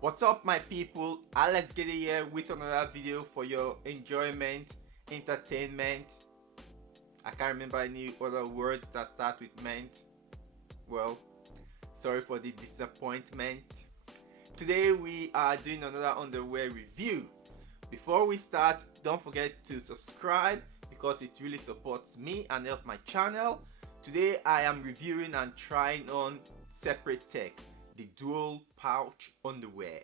What's up my people, Alex Gede here with another video for your enjoyment, entertainment. I can't remember any other words that start with ment. Well, sorry for the disappointment. Today we are doing another underwear review. Before we start, don't forget to subscribe because it really supports me and helps my channel. Today I am reviewing and trying on Separatec, the Dual Pouch Underwear.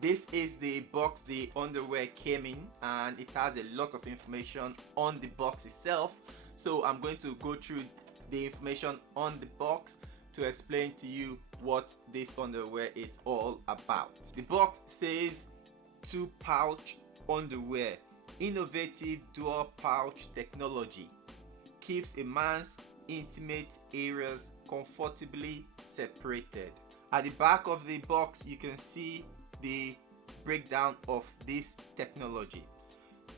This is the box the underwear came in, and it has a lot of information on the box itself. So I'm going to go through the information on the box to explain to you what this underwear is all about. The box says 2 pouch underwear, innovative dual pouch technology, keeps a man's intimate areas comfortably separated. At the back of the box you can see the breakdown of this technology.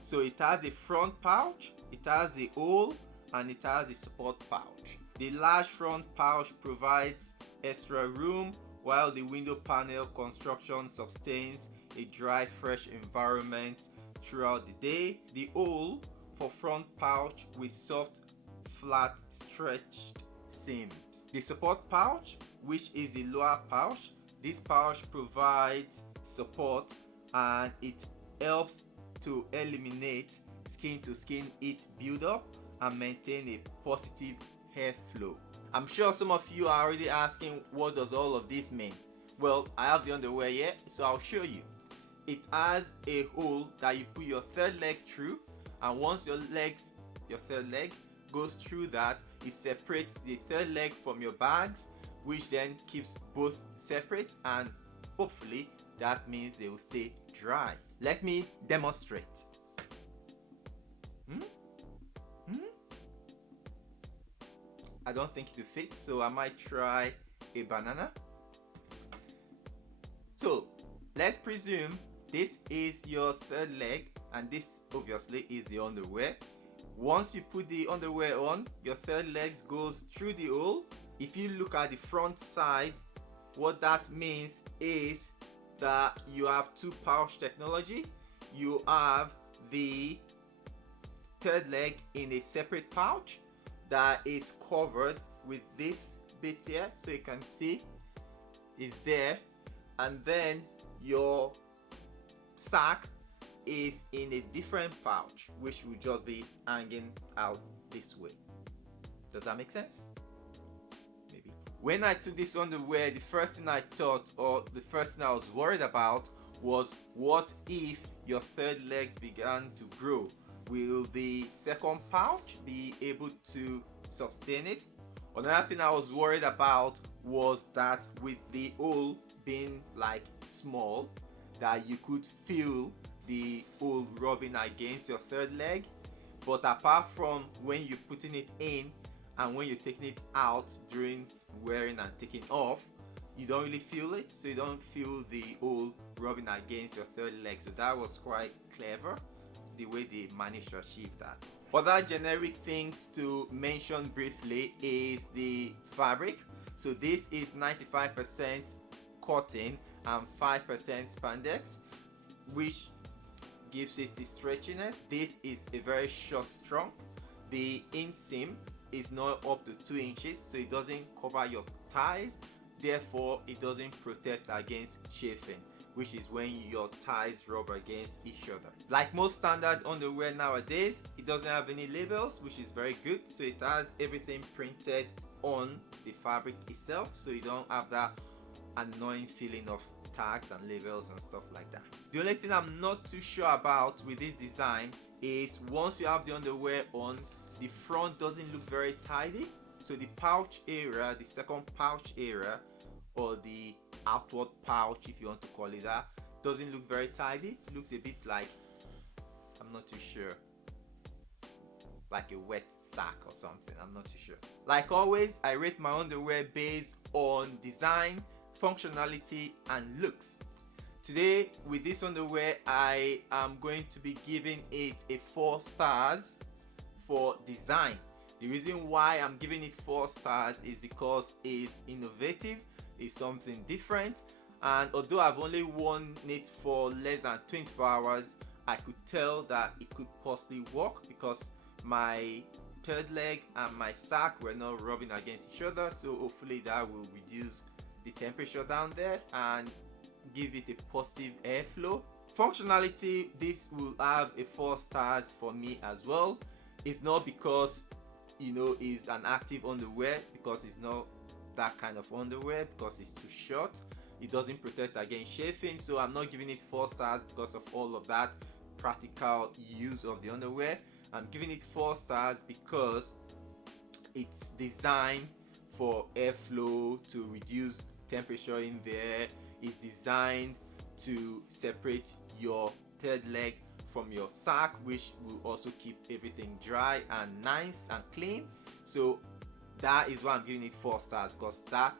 So it has a front pouch, it has a hole, and it has a support pouch. The large front pouch provides extra room, while the window panel construction sustains a dry, fresh environment throughout the day. The hole for front pouch with soft, flat, stretched seam. The support pouch, which is the lower pouch, this pouch provides support and it helps to eliminate skin to skin heat buildup and maintain a positive airflow. I'm sure some of you are already asking, what does all of this mean? Well, I have the underwear here, so I'll show you. It has a hole that you put your third leg through, and once your third leg goes through that, it separates the third leg from your bags, which then keeps both separate, and hopefully that means they will stay dry. Let me demonstrate. I don't think it will fit, so I might try a banana. So let's presume this is your third leg and this obviously is the underwear. Once you put the underwear on, your third leg goes through the hole. If you look at the front side, what that means is that you have 2 pouch technology. You have the third leg in a separate pouch that is covered with this bit here, so you can see it's there, and then your sack is in a different pouch which will just be hanging out this way. Does that make sense? Maybe. When I took this underwear, the first thing I thought, or the first thing I was worried about, was what if your third legs began to grow? Will the second pouch be able to sustain it? Another thing I was worried about was that with the hole being like small, that you could feel the hole rubbing against your third leg. But apart from when you're putting it in and when you're taking it out during wearing and taking off, you don't really feel it, so you don't feel the hole rubbing against your third leg. So that was quite clever, the way they managed to achieve that. Other generic things to mention briefly is the fabric. So this is 95% cotton and 5% spandex, which gives it the stretchiness. This is a very short trunk. The inseam is not up to 2 inches, so it doesn't cover your thighs, therefore it doesn't protect against chafing, which is when your thighs rub against each other. Like most standard underwear nowadays, it doesn't have any labels, which is very good. So it has everything printed on the fabric itself, so you don't have that annoying feeling of tags and labels and stuff like that. The only thing I'm not too sure about with this design is once you have the underwear on, the front doesn't look very tidy. So the pouch area, the second pouch area, or the outward pouch, if you want to call it that, doesn't look very tidy. It looks a bit like, I'm not too sure, like a wet sack or something. I'm not too sure. Like always, I rate my underwear based on design, functionality, and looks. Today with this underwear, I am going to be giving it a 4 stars for design. The reason why I'm giving it 4 stars is because it's innovative, it's something different, and although I've only worn it for less than 24 hours, I could tell that it could possibly work because my third leg and my sack were not rubbing against each other, so hopefully that will reduce the temperature down there and give it a positive airflow. Functionality, this will have a 4 stars for me as well. It's not because it's an active underwear, because it's not that kind of underwear, because it's too short. It doesn't protect against chafing, so I'm not giving it 4 stars because of all of that practical use of the underwear. I'm giving it 4 stars because it's designed for airflow, to reduce temperature in there. It's designed to separate your third leg from your sack, which will also keep everything dry and nice and clean. So that is why I'm giving it 4 stars, because that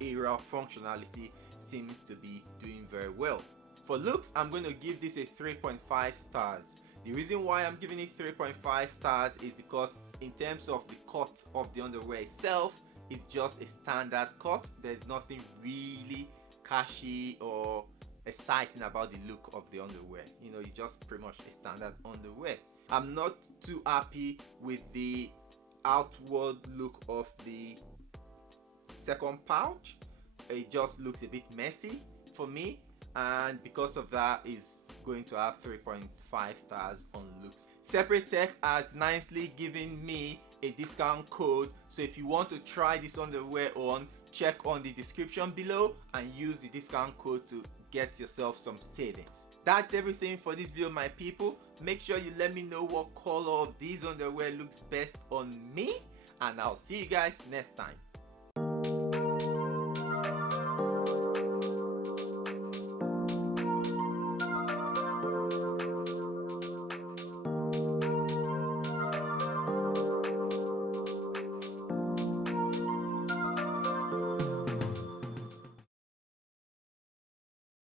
area of functionality seems to be doing very well. For looks, I'm going to give this a 3.5 stars. The reason why I'm giving it 3.5 stars is because in terms of the cut of the underwear itself, it's just a standard cut. There's nothing really catchy or exciting about the look of the underwear. It's just pretty much a standard underwear. I'm not too happy with the outward look of the second pouch. It just looks a bit messy for me, and because of that is going to have 3.5 stars on looks. Separatec has nicely given me a discount code, so if you want to try this underwear on, check on the description below and use the discount code to get yourself some savings. That's everything for this video, my people. Make sure you let me know what color of these underwear looks best on me, and I'll see you guys next time.